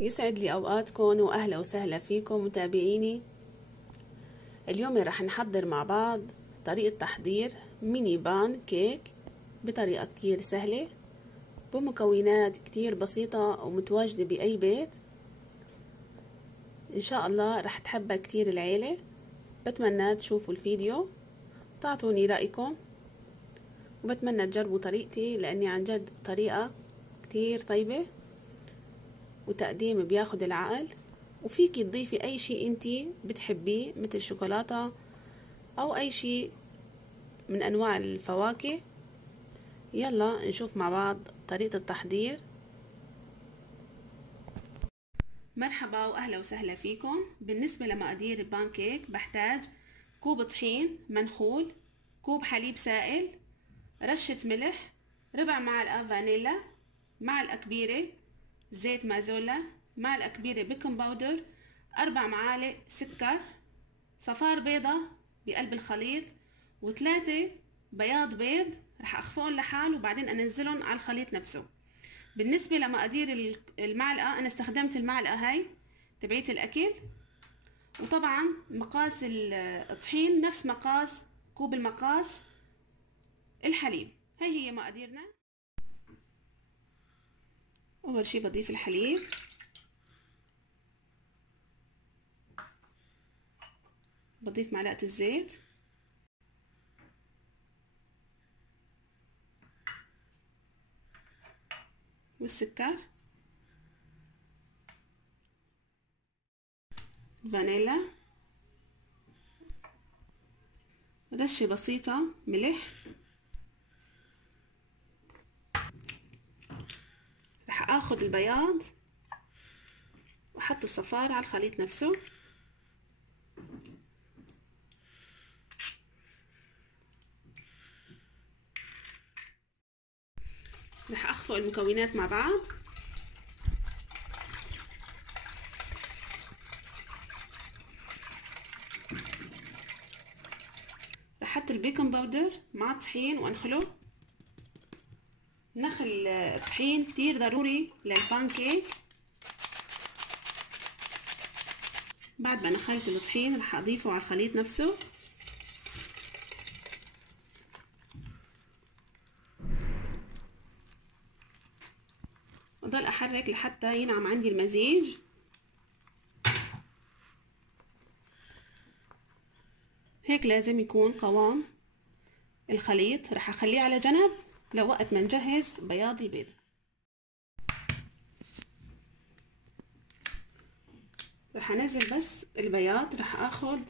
يسعد لي أوقاتكم وأهلا وسهلا فيكم متابعيني. اليوم رح نحضر مع بعض طريقة تحضير ميني بان كيك بطريقة كتير سهلة بمكونات كتير بسيطة ومتواجدة بأي بيت. إن شاء الله رح تحبها كتير العيلة. بتمنى تشوفوا الفيديو تعطوني رأيكم، وبتمنى تجربوا طريقتي لأني عن جد طريقة كتير طيبة وتقديم بياخد العقل. وفيكي تضيفي اي شيء انتي بتحبيه مثل شوكولاتة او اي شيء من انواع الفواكه. يلا نشوف مع بعض طريقة التحضير. مرحبا واهلا وسهلا فيكم. بالنسبة لمقادير البانكيك بحتاج كوب طحين منخول، كوب حليب سائل، رشة ملح، ربع معلقة فانيلا، معلقة كبيرة زيت مازولا، معلقة كبيرة بيكنج باودر، 4 معالق سكر، صفار بيضة بقلب الخليط، و3 بياض بيض رح اخفقهم لحال وبعدين انزلهم على الخليط نفسه. بالنسبة لمقادير المعلقة انا استخدمت المعلقة هاي تبعية الاكل، وطبعا مقاس الطحين نفس مقاس كوب المقاس الحليب. هي مقاديرنا. اول شي بضيف الحليب، بضيف معلقة الزيت، والسكر، فانيلا، رشة بسيطة ملح. رح اخد البياض واحط الصفار على الخليط نفسه. رح اخفق المكونات مع بعض. رح احط البيكنج باودر مع الطحين وانخله. نخل الطحين كتير ضروري للبانكيك. بعد ما نخلت الطحين رح اضيفه على الخليط نفسه. اضل احرك لحتى ينعم عندي المزيج. هيك لازم يكون قوام الخليط. رح اخليه على جنب لوقت ما نجهز بياض البيض. رح انزل بس البياض. رح اخد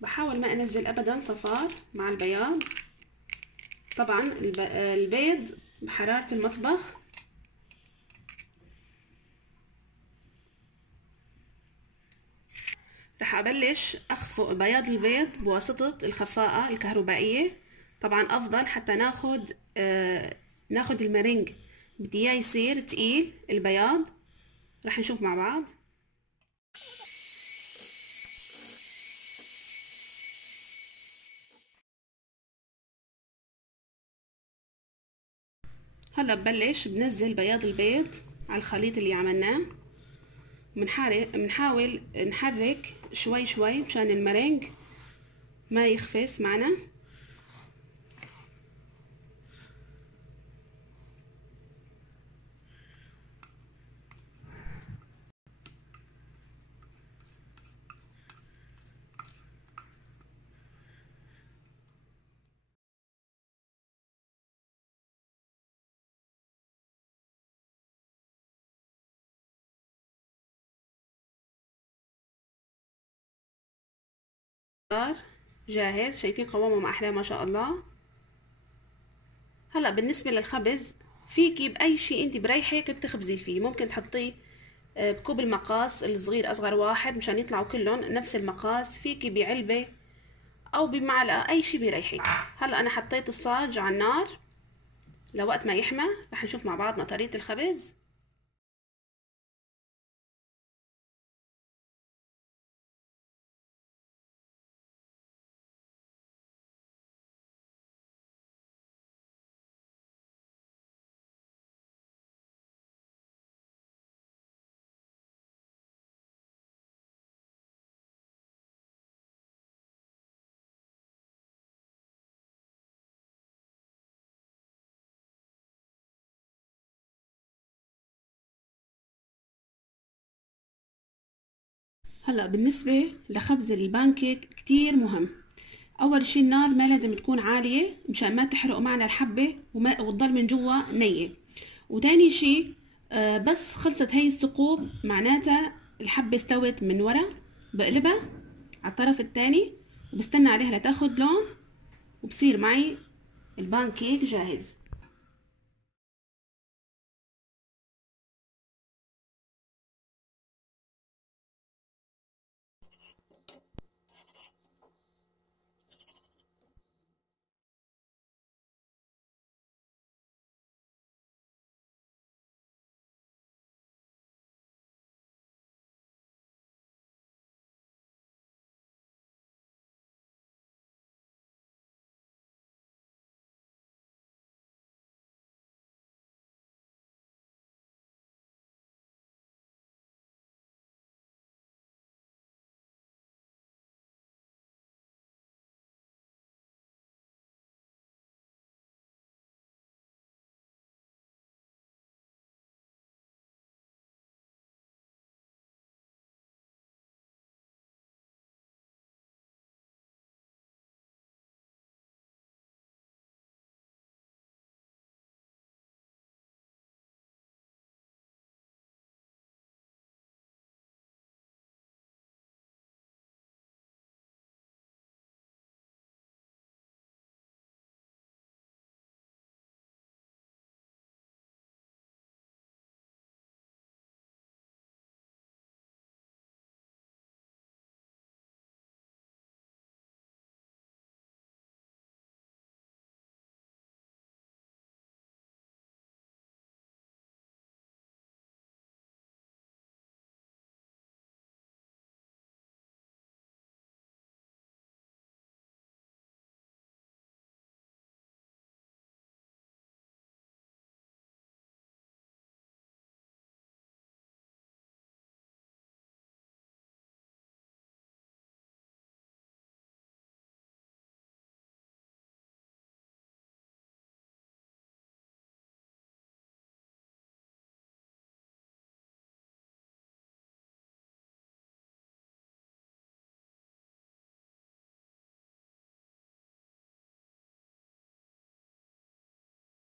بحاول ما انزل ابدا صفار مع البياض. طبعا البيض بحرارة المطبخ. رح ابلش اخفق بياض البيض بواسطة الخفاقة الكهربائية. طبعا افضل حتى ناخد المارينج. بدي اياه يصير تقيل البياض. رح نشوف مع بعض. هلا بنزل بياض البيض على الخليط اللي عملناه. بنحاول نحرك شوي شوي مشان المارينج ما يخفص معنا. جاهز. شايفين قوامه ما احلاه ما شاء الله. هلا بالنسبه للخبز فيكي باي شيء انت بريحك بتخبزي فيه. ممكن تحطيه بكوب المقاس الصغير اصغر واحد مشان يطلعوا كلهم نفس المقاس. فيكي بعلبه او بمعلقه اي شيء بريحك. هلا انا حطيت الصاج على النار لوقت ما يحمى. رح نشوف مع بعضنا طريقه الخبز. هلا بالنسبة لخبز البانكيك كتير مهم. اول شي النار ما لازم تكون عالية مشان ما تحرق معنا الحبة وتضل من جوا نية. وتاني شي بس خلصت هي الثقوب معناتها الحبة استوت من ورا، بقلبها على الطرف التاني وبستنى عليها لتاخد لون وبصير معي البانكيك جاهز.